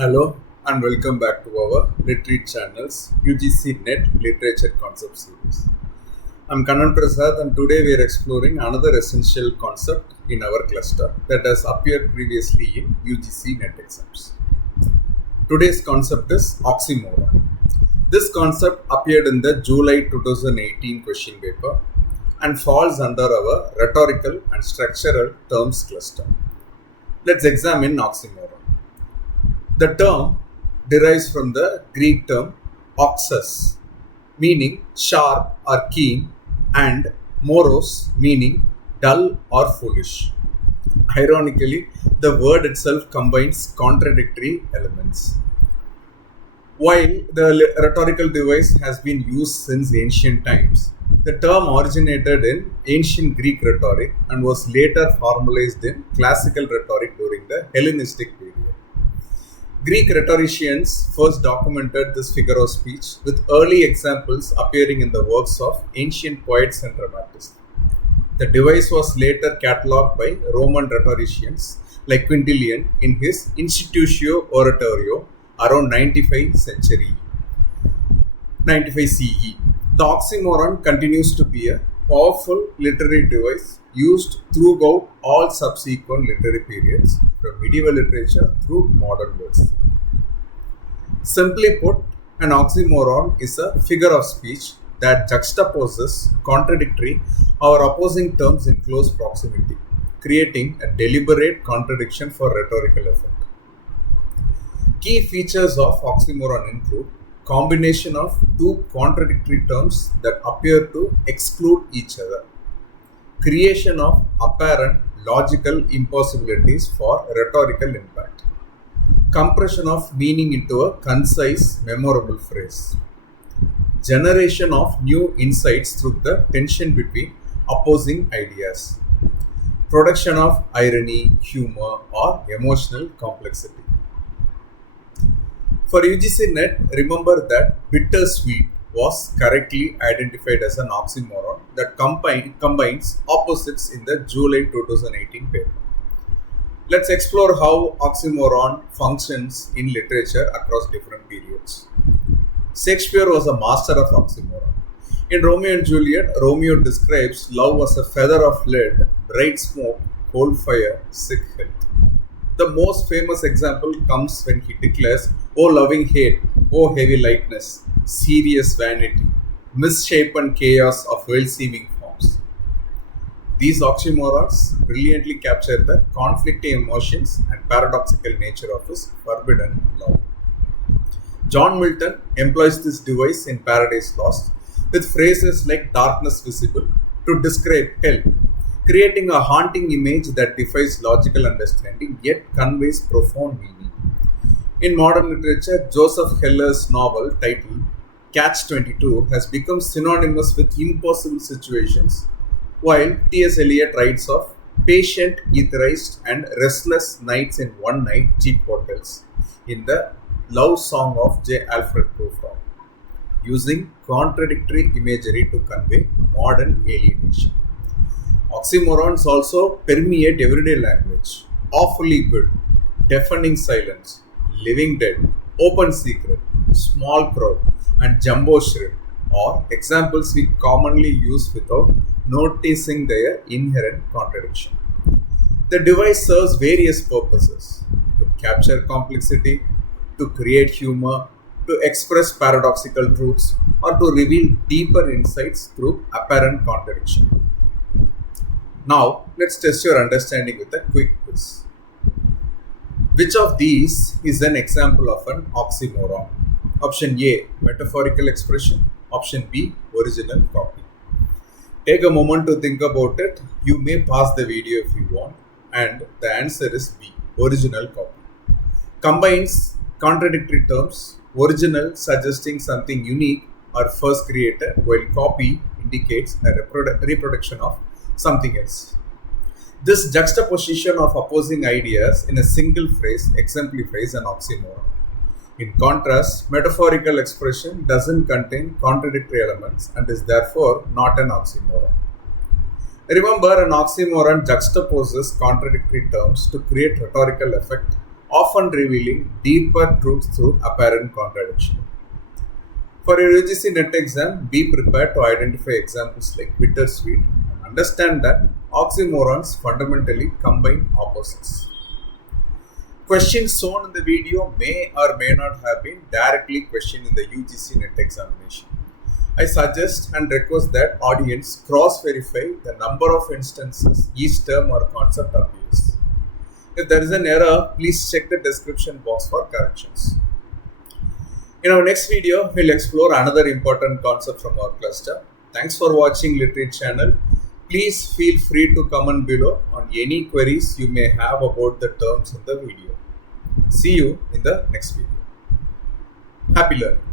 Hello and welcome back to our Retreat channel's UGC NET Literature Concept Series. I'm Kanan Prasad and today we are exploring another essential concept in our cluster that has appeared previously in UGC NET exams. Today's concept is oxymoron. This concept appeared in the July 2018 question paper and falls under our rhetorical and structural terms cluster. Let's examine oxymoron. The term derives from the Greek term oxus, meaning sharp or keen, and moros, meaning dull or foolish. Ironically, the word itself combines contradictory elements. While the rhetorical device has been used since ancient times, the term originated in ancient Greek rhetoric and was later formalized in classical rhetoric during the Hellenistic period. Greek rhetoricians first documented this figure of speech with early examples appearing in the works of ancient poets and dramatists. The device was later catalogued by Roman rhetoricians like Quintilian in his Institutio Oratorio around 95 CE. The oxymoron continues to be a powerful literary device used throughout all subsequent literary periods, from medieval literature through modern verse. Simply put, an oxymoron is a figure of speech that juxtaposes contradictory or opposing terms in close proximity, creating a deliberate contradiction for rhetorical effect. Key features of oxymoron include combination of two contradictory terms that appear to exclude each other, creation of apparent logical impossibilities for rhetorical impact, compression of meaning into a concise, memorable phrase, generation of new insights through the tension between opposing ideas, production of irony, humor, or emotional complexity. For UGC NET, remember that bittersweet was correctly identified as an oxymoron that combines opposites in the July 2018 paper. Let's explore how oxymoron functions in literature across different periods. Shakespeare was a master of oxymoron. In Romeo and Juliet, Romeo describes love as a feather of lead, bright smoke, cold fire, sick health. The most famous example comes when he declares, "O loving hate, O heavy lightness, serious vanity, misshapen chaos of well-seeming forms." These oxymorons brilliantly capture the conflicting emotions and paradoxical nature of his forbidden love. John Milton employs this device in Paradise Lost with phrases like darkness visible to describe hell, creating a haunting image that defies logical understanding yet conveys profound meaning. In modern literature, Joseph Heller's novel titled Catch-22 has become synonymous with impossible situations, while T.S. Eliot writes of patient, etherized, and restless nights in one-night cheap hotels in the Love Song of J. Alfred Prufrock, using contradictory imagery to convey modern alienation. Oxymorons also permeate everyday language. Awfully good, deafening silence, living dead, open secret, small crowd, and jumbo shrimp are examples we commonly use without noticing their inherent contradiction. The device serves various purposes: to capture complexity, to create humor, to express paradoxical truths, or to reveal deeper insights through apparent contradiction. Now, let's test your understanding with a quick quiz. Which of these is an example of an oxymoron? Option A, metaphorical expression. Option B, original copy. Take a moment to think about it. You may pause the video if you want. And the answer is B, original copy. Combines contradictory terms, original suggesting something unique or first created, while copy indicates a reproduction of something else. This juxtaposition of opposing ideas in a single phrase exemplifies an oxymoron. In contrast, metaphorical expression doesn't contain contradictory elements and is therefore not an oxymoron. Remember, an oxymoron juxtaposes contradictory terms to create rhetorical effect often revealing deeper truths through apparent contradiction. For your UGC NET exam, be prepared to identify examples like bittersweet and understand that oxymorons fundamentally combine opposites. Questions shown in the video may or may not have been directly questioned in the UGC NET examination. I suggest and request that audience cross-verify the number of instances each term or concept appears. If there is an error, please check the description box for corrections. In our next video, we'll explore another important concept from our cluster. Thanks for watching Literate channel. Please feel free to comment below on any queries you may have about the terms in the video. See you in the next video. Happy learning.